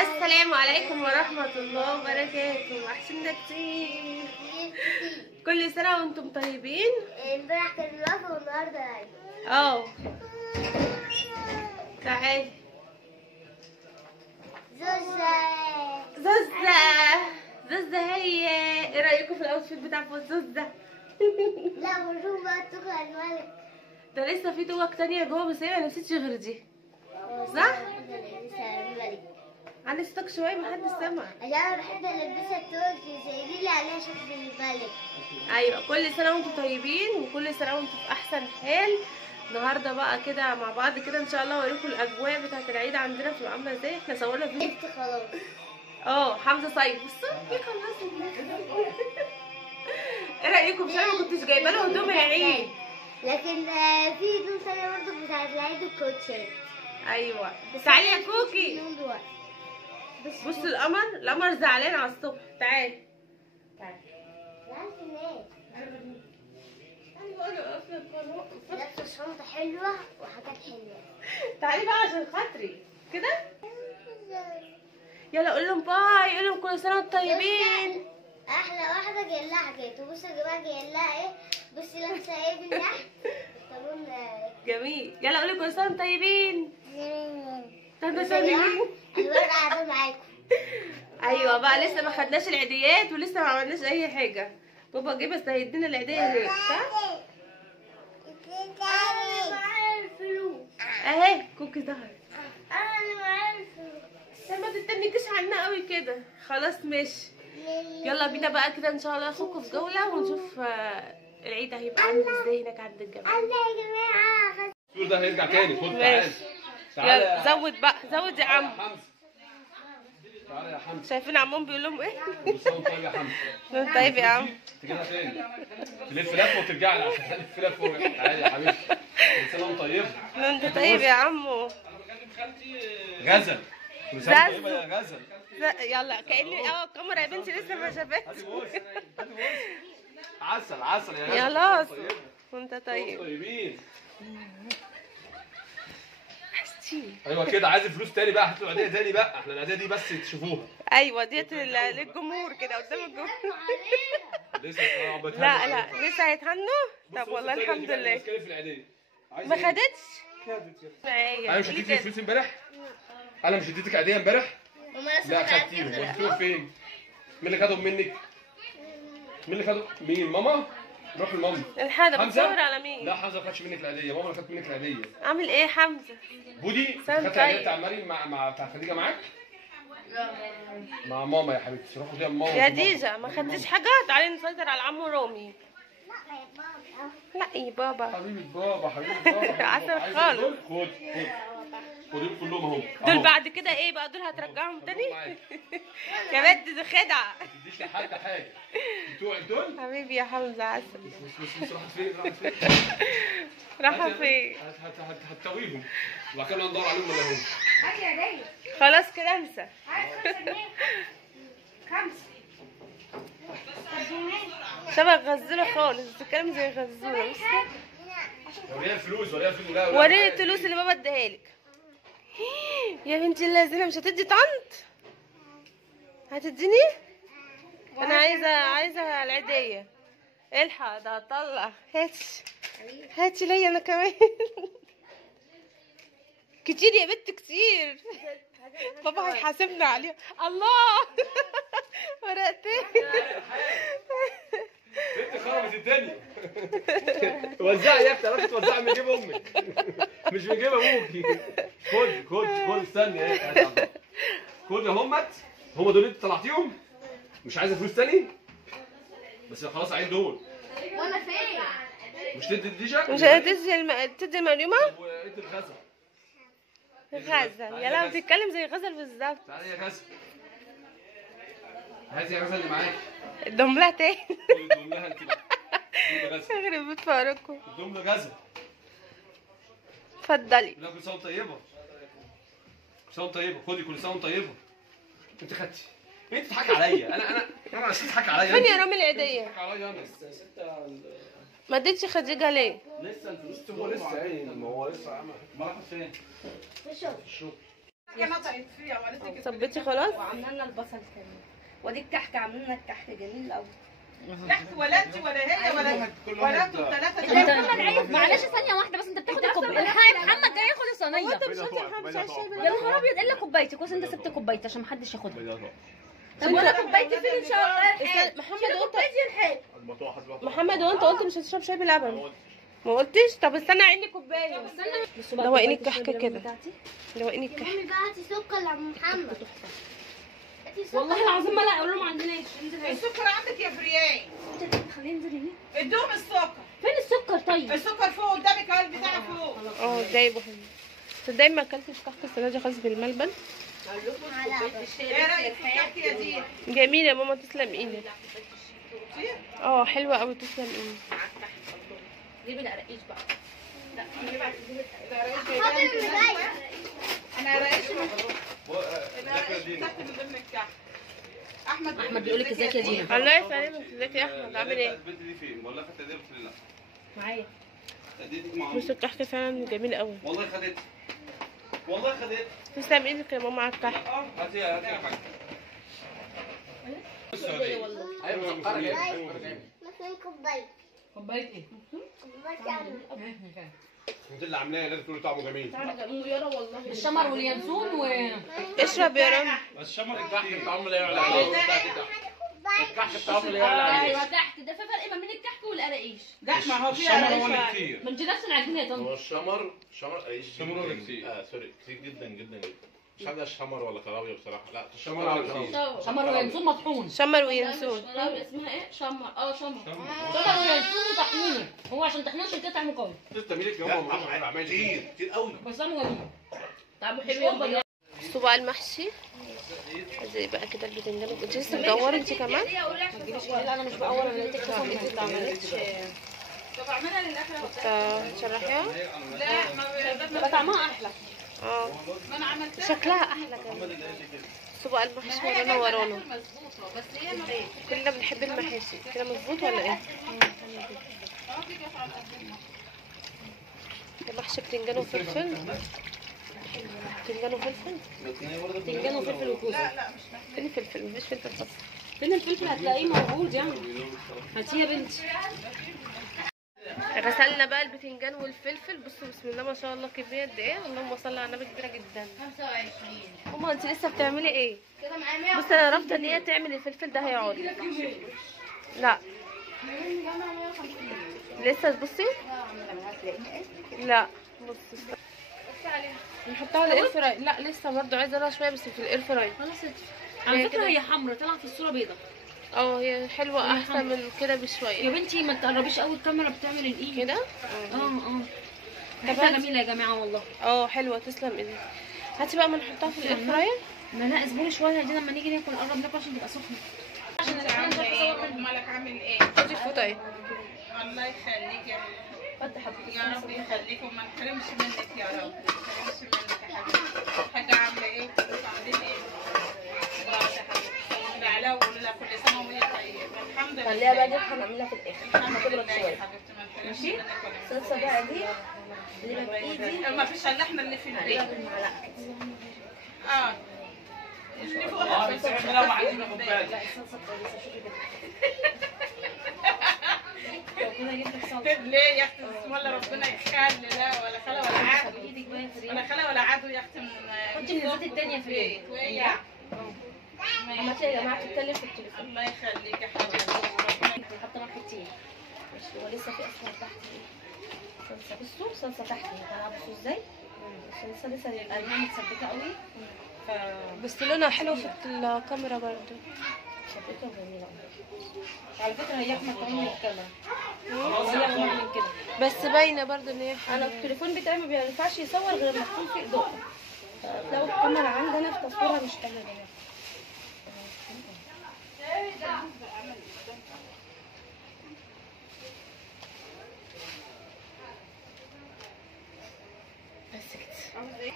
السلام عليكم ورحمة الله وبركاته. وحشنا كتير. كل سنة وانتم طيبين. امبارح كان الوقفة والنهارده العيد. تعالي زوزة هي ايه رأيكم في الاوتفيت بتاع زوزة؟ لا ونشوف بقى التوكة الملك. ده لسه في توك تانية جوه بس هي ما نسيتش غير دي. صح؟ لسه الملك. عندي ستوك شوية محدش سمع. عشان انا بحب البسها التوك زي دي اللي عليها شكل الملك. ايوه كل سنة وانتم طيبين وكل سنة وانتم في احسن حال. النهارده بقى كده مع بعض كده ان شاء الله اوريكم الاجواء بتاعت العيد عندنا بتبقى عامله ازاي. احنا صورنا فيديو خلاص. حمزه صيف الصبح خلصت. ايه رايكم؟ انا ما كنتش جايبه له هدوم العيد، لكن في هدوم ثانيه برضه بتاعت العيد والكوتشات. ايوه تعالي يا كوكي. بص القمر زعلان على الصبح. تعالي لابسه شنطه حلوه وحاجات حلوه. تعالي بقى عشان خاطري كده. يلا قول لهم باي، قول لهم كل سنه وانتم طيبين. احلى واحده جايه لها حاجات. وبصوا يا جماعه جايه لها ايه. بصي لابسه ايه من تحت طابون جميل. يلا قولي كل سنه وانتم طيبين. انا بقى قاعده معاكم. ايوه بقى لسه ما خدناش العيديات ولسه ما عملناش اي حاجه. بابا جه بس هيدينا العيديه هناك صح؟ انا معايا الفلوس. اهي كوكي ظهرت. انا معايا الفلوس. طب ما تتنكيش عنا قوي كده. خلاص ماشي. يلا بينا بقى كده ان شاء الله ناخدكم في جوله ونشوف العيد هيبقى عامل ازاي هناك عند الجماعه. الله يا جماعه. الفلوس ده هيرجع تاني. خد ماشي. يلا زود بقى، زود يا عم. تعالى يا حمزه. شايفين عمهم بيقول لهم ايه؟ كل سنه وانت طيب يا حمزه. طيب يا عم. تجيبها تاني. تلف لفه وترجع لي عشان تلف لفه. تعالى يا حبيبي. كل سنه وانت طيب. انت طيب يا عمو. غزل. كل سنه وانت طيبه يا غزل. يلا كأني الكاميرا يا بنتي لسه ما شافتش. هاتي بوس. هاتي بوس. عسل عسل يا غزل. يلا وانت طيب. طيبين. حشتيني. ايوه كده. عايز الفلوس تاني بقى. هاتوا العيديه تاني بقى. احنا العيديه دي بس تشوفوها. ايوه ديت للجمهور كده قدام الجمهور. لسه لا لسه هيتهنوا. طب والله الحمد لله. ما خدتش. انا مش اديتك الفلوس امبارح؟ انا مش اديتك عيديه امبارح؟ لا خدتيهم. وديتهم فين؟ مين اللي خدهم منك؟ مين اللي خدهم؟ مين؟ ماما؟ روح لماما. الحاجه بتصور على مين؟ لا حمزه ما خدش منك العيديه. ماما اللي خدت منك العيديه. عامل ايه حمزه؟ بودي خدت العيديه بتاع مريم مع بتاع خديجه معاك؟ مع ماما يا حبيبتي. روحوا دي ماما. يا ديجا ما خدتيش حاجه. تعالي نسيطر على عمو رامي. لا يا بابا. حبيبي بابا حبيبي بابا. عسل خالص. خدهم كلهم اهو. دول بعد كده ايه بقى؟ دول هترجعهم تاني؟ يا بنت دي خدعه. ما تديش لحد حاجه. بتوعك دول؟ حبيبي يا حمزه عسل. بس راحت فين؟ راحوا فين؟ هتتويهم وبعد كده ندور عليهم ولا هم. خلاص كده انسى. شبه غزوله خالص. بتتكلم زي غزوله. بصي وريها الفلوس. وريني الفلوس اللي بابا اداها لك. يا بنتي اللذينه مش هتدي طنط؟ هتديني؟ انا عايزه العيديه. الحق ده هطلع. هاتي ليا انا كمان. كتير يا بنت كتير. بابا هيحاسبنا عليها. الله ورقتين. انت خربت الدنيا. وزعي يا اختي. عرفت توزعي من جيب امك مش من جيب ابوكي. خد استني يا خد هم دول انت طلعتيهم. مش عايزه فلوس تاني بس خلاص. عين دول. وانا فين؟ مش تدي الديشة؟ مش تدي المريومه؟ وانت الغزل. غزل. يا لا بتتكلم زي غزل بالظبط. تعالي يا غزل. هاتي يا غزل اللي معاك. الدملة تاني. الدملة انت بقى. يخرب بيت فاركم. الدملة غزل. اتفضلي. لا كل سنة طيبة. كل سنة طيبة. خدي كل سنة طيبة. انت خدتي. انت بتضحكي عليا. انا عشان تضحكي عليا. فين يا رامي العيدية؟ بتضحكي عليا انا. ما اديتش خديجة ليه؟ لسه الفلوس. هو لسه قايل. ما هو لسه عامل. ما راحت فين؟ في الشغل. نطقت فيها وقالت لك صبيتي خلاص؟ وعملنا لنا البصل كمان. وادي الكحك، عملنا لنا الكحك جميل قوي. تحت ولا انت ولا هي ولا انتوا الثلاثه. انت محمد عايز، معلش ثانيه واحده بس، انت بتاخد الكوبايه. الحقيقه محمد جاي ياخد الصينيه. انت مش عايز شاي يا نهار ابيض، الا كوبايتي كويس انت سبت كوبايتي عشان محدش ياخدها. طب وانا كوبايتي فين ان شاء الله؟ محمد هو انت قلت مش هتشرب شاي بلبن؟ ما قلتش؟ طب استنى اعين لي كوبايه. دوقيني الكحكه كده، دوقيني الكحكه. مامي بقى هاتي سكر لعم محمد. والله العظيم ما لا اقول له ما عندناش. انزل هنا. السكر عندك يا فريان. خليه ينزل هنا. ادوم السكر. فين السكر طيب؟ السكر فوق قدامك اهو، البتاع فوق. اتضايق بحب. تصدقي ما اكلتش كحكه السنه دي خالص بالملبن. ايه رايك في الكحكه يا دي؟ جميله يا ماما، تسلم ايدك. حلوه قوي، تسلم ايدك. جيبي القراقيش بقى. حاضر اللي جاي. انا رئيس تحت من ضمن الكحك. احمد بيقول لك ازيك يا دينا. الله يسلمك، ازيك يا احمد، عامل ايه؟ البنت دي فين؟ بقول لها خدت هديه بس لا. معايا. هديتك معاها. بص الكحكه فعلا جميله قوي. والله خدت. والله خدت. تسلم ايدك يا ماما على الكحكه. هاتي يا حاجه. ايوه مثلا كوبايه. كوبايه ايه؟ كوبايه انت اللي عاملاه لازم تقولي طعمه جميل. الشمر واليانسون اشرب يا رنا. الشمر الكحك طعمه لا يعلى عليه. الكحك طعمه لا يعلى عليه. ايوه تحت ده في فرق ما بين الكحك والقراقيش. لا ما هو الشمر هو اللي فيها كتير. ما انت نفس العجينه يا طنط. هو الشمر قريش الشمر هو اللي كتير. سوري كتير جدا جدا جدا. مش عارف الشمر ولا كراويه بصراحه. لا الشمر على كتير. شمر ويانسون مطحون. شمر وينسون. اسمها ايه؟ شمر. شمر ويانسون وطحينه. هو عشان طحينه عشان كده طعمه قوي. تسلم ايدك يا ماما. كتير كتير قوي. بس طعمه جميل. طعمه حلو يابا. الصباع المحشي زي بقى كده البتنجان. انت لسه بتدوري انت كمان؟ لا انا مش بقور، انا لقيتك تصميم ما عملتش. طب اعملها للاخر. تشرحيها؟ تبقى طعمها احلى. ما انا عملتها. شكلها احلى كمان. صباع المحشي ورانا ورانا. بس هي ما كلنا بنحب المحاشي كده، مظبوط ولا ايه؟ ده محشي بتنجان وفلفل. بتنجان وفلفل. بتنجان وفلفل وكوسه. لا مش محتاجه. فين الفلفل؟ مفيش فلفل خالص. فين الفلفل؟ هتلاقيه موجود يعني. هاتيه يا بنتي. غسلنا بقى البتنجان والفلفل. بصوا بسم الله ما شاء الله، كميه قد ايه؟ اللهم صل على النبي، كبيره جدا. 25. ماما انت لسه بتعملي ايه؟ كده معايا 100. بصي انا رافضه ان هي تعمل الفلفل ده، هيقعد. لا لسه. بصي لا بصي نحطها على الاير فراي. لا لسه برضه عايزه لها شويه بس في الاير فراي. خلاص على فكره هي حمرا طلعت في الصوره بيضه. هي حلوه احسن من كده بشويه. يا بنتي ما تقربيش قوي، الكاميرا بتعمل الايد كده. ريحتها جميله يا جماعه والله. حلوه، تسلم ايدك. هاتي بقى ما نحطها في الاير فراي. لا اصبري شويه دي لما نيجي ناكل، نقرب ناكل عشان تبقى سخنه. عشان عامله ايه؟ مالك عامل ايه؟ خدي فوطه اهي. الله يخليك يا حبيبتي. يا رب يخليك وما نحرمش منك يا رب. ما نحرمش منك يا حبيبتي. حاجه عامله ايه؟ عاملين ايه؟ الله يا حبيبتي. لا لا وقولوا لها كل سنه وهي طيبه. الحمد لله. خليها بقى دي هنعملها في الاخر. الحمد لله يا حبيبتي. ما نحرمش ماشي؟ منك الصلصه بقى دي اللي بايدي. ما فيش الا احنا اللي في البيت. بالمعلقه. مش دي فوق بس احنا لو عايزين ناخد بالك. لا الصلصه كويسه، شوفي كده. لو كده جبت الصلصه. ليه يا اختي؟ بسم الله ربنا يخلي. لا ولا خلا ولا عدو. ايدك بقى في ولا خلا ولا عدو يا اختي. حطي من الزيت التانية في البيت. وهي عملتي يا جماعه بتتكلم في التليفون. الله يخليك يا حبيبتي. حاطه ملح كتير. ماشي. هو لسه في اصلا تحت صلصه. بصوا صلصه تحت طالعه. بصوا ازاي الصلصه لسه القرنيه متسبكه قوي. بس لونها حلو في الكاميرا برضه. شبكه وجميله. على فكره هي احمد كمان من الكاميرا. هي احمد من كده. بس باينه برضه ان هي انا التليفون بتاعي ما بينفعش يصور غير لما تكون في اضاءه. لو الكاميرا عندنا في تصويرها مش تمام. بس كده.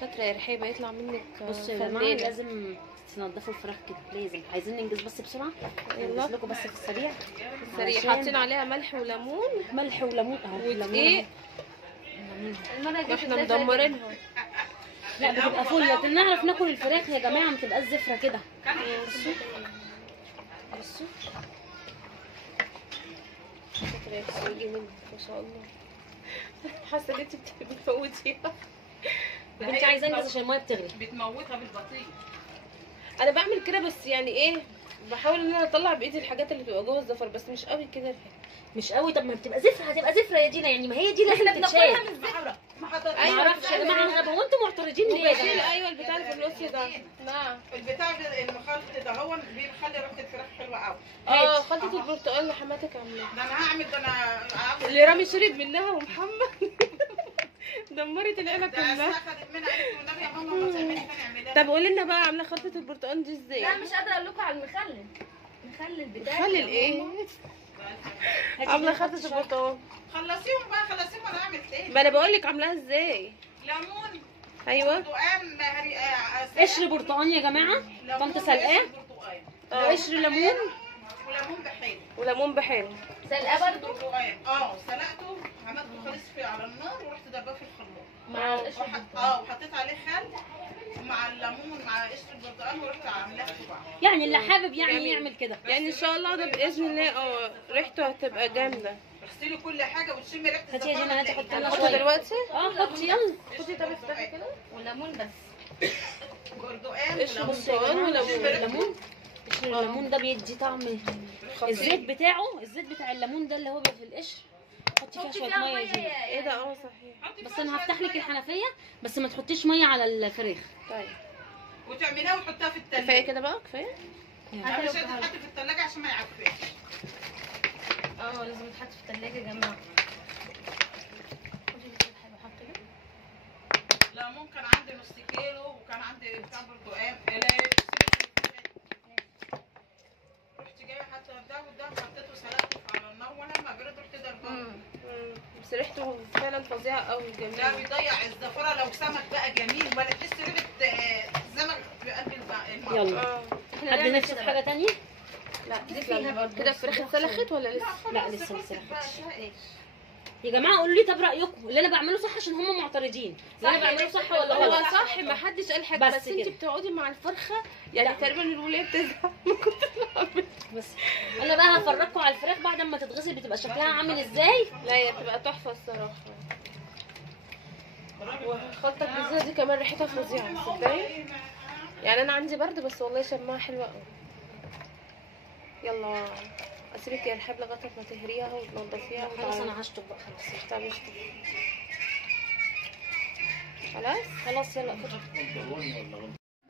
شاطره يا رحيبه، يطلع منك بصوا يا جماعه لازم تنضفوا الفراخ كده، لازم. عايزين ننجز بس بسرعه. يلا. ننجز لكم بس في السريع. سريع. حاطين عليها ملح وليمون. ملح وليمون اهو. ودقيق. المره الجايه احنا مدمرينها. لا بتبقى فل، لكن نعرف ناكل الفراخ يا جماعه ما تبقاش زفره كده. بصوا بصوا فراخ يجي منك ما شاء الله. حاسه ان انت بتفوتيها. انت عايزه انجز عشان الميه بتغلي. بتموتها بالبطيء. انا بعمل كده بس يعني ايه، بحاول ان انا اطلع بايدي الحاجات اللي بتبقى جوه الزفر بس مش قوي كده. مش قوي. طب ما بتبقى زفره، هتبقى زفره يا دينا يعني، ما هي دي لازم تتشال. ما حضرتك ما اعرفش يا جماعه الغبا، هو انتوا معترضين ليه يا وبشيل جماعه؟ ايوه البتاع اللي في النص ده. نعم. البتاع المخلط ده هو بيخلي ريحه الفراخ حلوه قوي. خلطة البرتقال اللي حماتك عاملاها، ده انا هعمل، ده انا اللي رامي شرب منها ومحمد دمرت العيله ده كلها. اخدت منها قالت له النبي يا ماما ما تعملي تاني اعمليها. طب قولي لنا بقى عامله خلطة البرتقال دي ازاي؟ لا مش قادره اقول لكم على المخلل. المخلل بتاعي خلي ايه؟ عامله خلطة البرتقال. خلصيهم بقى، خلصيهم انا هعمل تاني. ما انا بقول لك عاملاها ازاي. ليمون، ايوه. برتقال، قشر برتقان يا جماعه، طنط سلقاه، وقشر ليمون وليمون بحيل وليمون بحلو. سلقاه برضه برتقال. سلقته عملته خالص على النار ورحت دباه في الخلاط. مع القشر البرتقان. وحطيت عليه خل مع الليمون مع قشر البرتقال ورحت عاملاه في بعض. يعني اللي حابب يعني جميل. يعمل كده. يعني ان شاء الله ده باذن الله ريحته هتبقى جامده. اغسلي كل حاجه وتشمي ريحه هاتي يا جينا، هاتي حطي لنا ناخده شويه. دلوقتي. حطي يلا. خدي طب افتحي كده. وليمون بس. برتقال قشر برتقال وليمون. الليمون، قشر الليمون ده بيدي طعم. الزيت بتاعه، الزيت بتاع الليمون ده اللي هو بيبقى في القشر، حطي فيها شويه ميه يا جينا. ايه ده؟ صحيح. بس انا هفتح لك الحنفيه، بس ما تحطيش ميه على الفراخ. طيب وتعمليها وتحطها في التلاجة. كفايه كده بقى، كفايه. انا مش هتتحط في التلاجة عشان ما يعفنش. لازم يتحط في الثلاجه يا جماعه. لا ممكن عندي نص كيلو وكان عندي بتاع برتقال. رحت جايه حاطه ده وده حطيته سلقته على النار ولما برد رحت ضرباه. بس ريحته فعلا فظيعه قوي لا جميله. بيضيع الزفره لو سمك بقى جميل ولا تحس ريحه سمك في قلب الماء. يلا حد نفسه في حاجه تانية؟ لا دي فيها برضه كده. الفراخ اتسلخت ولا لسه؟ لا لسه ما سلختش. يا جماعه قولوا لي طب رايكم اللي انا بعمله صح عشان هم معترضين. اللي انا بعمله صح ولا هو غلط؟ صح، ما حدش قال حاجه، بس بس انت كده. بتقعدي مع الفرخه يعني لا. تقريبا الوليه بتزهق من كتر العمل. بس انا بقى هفرجكم على الفراخ بعد ما تتغسل بتبقى شكلها عامل ازاي. لا هي بتبقى تحفه الصراحه. والخلطه الجزيره دي كمان ريحتها فظيعه تصدقي. يعني انا عندي برد بس والله شمها حلوه قوي. يلا اسيبك يا رحاب لغايه ما تهريها وتنضفيها. خلاص انا هشطب بقى خلاص. تعالي اشطب. خلاص خلاص يلا خد.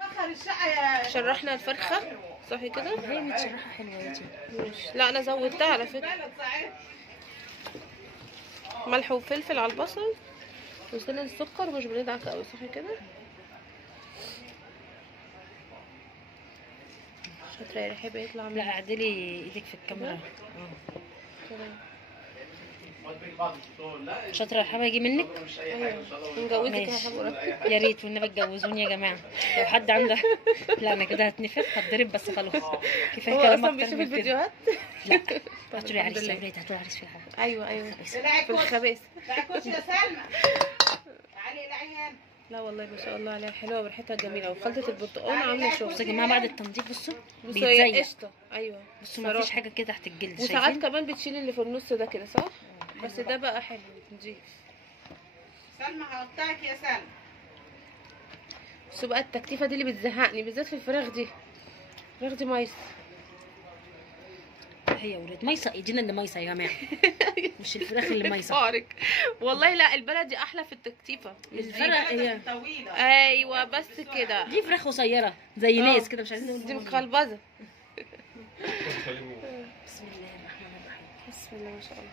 بخر الشقه يا شرحنا الفرخه صح كده. هي متشرحه حلوه يا دي. لا انا زودتها على فكره، بلد ساعات. ملح وفلفل على البصل وسنة السكر ومش بندعك قوي صح كده. شاطره يا رحاب يطلع لا اعدلي ايدك في الكاميرا. شاطره يا حبايبي يجي منك. نجوزك يا ماشي. حبيبتي. يا ريت والنبي اتجوزوني يا جماعه لو حد عنده. لا انا كده هتنفخ هتضرب بس خلاص كفايه هو كلام اصلا اكتر بيشوف من كده. الفيديوهات. لا هتقولي الحمد عريس يا لله. ولاد، هتقولي عريس في الحلقه. ايوه العب في الخباث. كوتش يا سلمى. تعالي العيان. لا والله ما شاء الله عليها حلوه وريحتها جميله وخلطه البرتقال عامله شغل. بصوا يا جماعه بعد التنظيف بصوا بصوا هي بيتزين. قشطه. ايوه بصوا ما فيش حاجه كده تحت الجلد. وساعات شايفين؟ كمان بتشيل اللي في النص ده كده صح. بس ده بقى حلو نضيف. سلمى هقطعك يا سلمى. بصوا بقى التكتيفه دي اللي بتزهقني بالذات في الفراخ دي. الفراخ دي مايسه. هي ولاد ميصه ايدينا اللي ميصه يا جماعه مش الفراخ اللي ميصه. فارك والله. لا البلدي احلى في التكتيفه. الفرق هي طويله. ايوه بس كده. دي فراخ قصيره زي ناس كده مش عايزين دي نقول. مخلبزه. بسم الله الرحمن الرحيم. بسم الله ما شاء الله.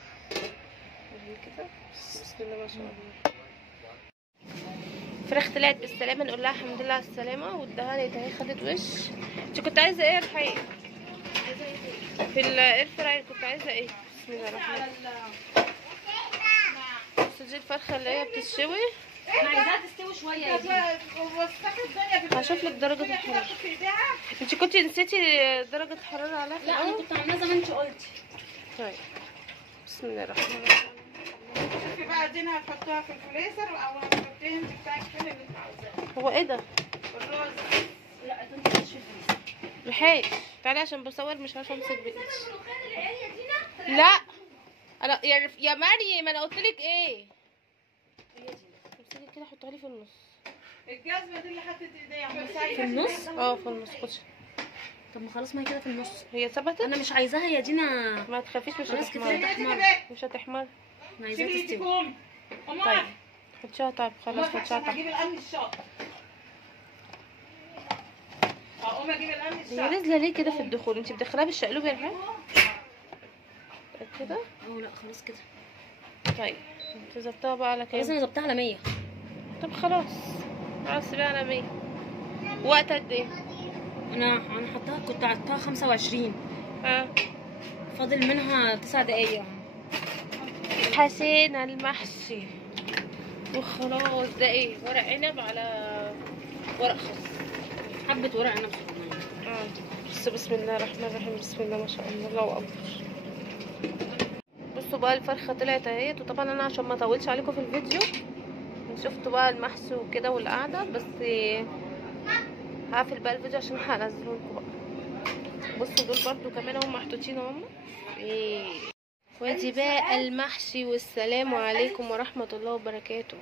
كده بسم الله ما شاء الله. فراخ طلعت بالسلامه، نقول لها الحمد لله على السلامه. والدهانه اهي خدت وش. انت كنت عايزه ايه الحقيقه؟ في الاير فراير كنت عايزه ايه؟ بسم الله الرحمن الرحيم. بصوا دي الفرخه اللي هي بتتشوي. انا عايزاها تستوي شويه يا دي. هشوف لك درجه الحراره. انت كنت نسيتي درجه الحراره عليها في لا انا الأول؟ كنت عاملاها زي ما انت قلتي. طيب بسم الله الرحمن الرحيم. شوفي بقى دي هتحطوها في الفريزر او هتحطيها انت بتاعك فين اللي انت عاوزاه. هو ايه ده؟ الرز. لا ده انت مش في الفريزر. رحاش تعالي عشان بصور مش عارفه امسك بايدي. لا انا يا مريم انا قلت لك ايه؟ امسكي كده حطها لي في النص. الجزمه دي اللي حطت ايديها عم سايبه في النص؟ اه في النص. خدي. طب ما خلاص ما هي كده في النص. هي ثبتت. انا مش عايزاها يا دينا. ما تخافيش مش خلاص كده هتحمر. تحمر. مش هتحمر. انا عايزاها شيلي تستوي. ايديكم. طيب خدشها. طيب خلاص خلاص خدشها. عشان طيب اجيب الامن الشاطر. هقوم اجيب الامن هي الشاطر. نازله ليه كده في الدخول؟ انت مدخلاها بالشقلوب يا رحاب كده. لا خلاص كده. طيب انت ظبطها بقى على خلاص كام؟ انا ظبطها على 100. طب خلاص سيبها على 100. وقت قد ايه؟ انا حطها كنت حطها 25. فاضل منها 9 دقايق. حسينا المحشي وخلاص. ده ايه؟ ورق عنب على ورق خس. حبة ورق عنب. بس بسم الله الرحمن الرحيم. بسم الله ما شاء الله. الله اكبر. بصوا بقى الفرخه طلعت اهيت. وطبعا انا عشان ما اطولش عليكم في الفيديو شفتوا بقى المحشي وكده والقعده. بس هقفل بقى الفيديو عشان هنزله لكم بقى. بصوا دول برضو كمان هم محطوطين اهم. ودي بقى المحشي. والسلام عليكم ورحمه الله وبركاته.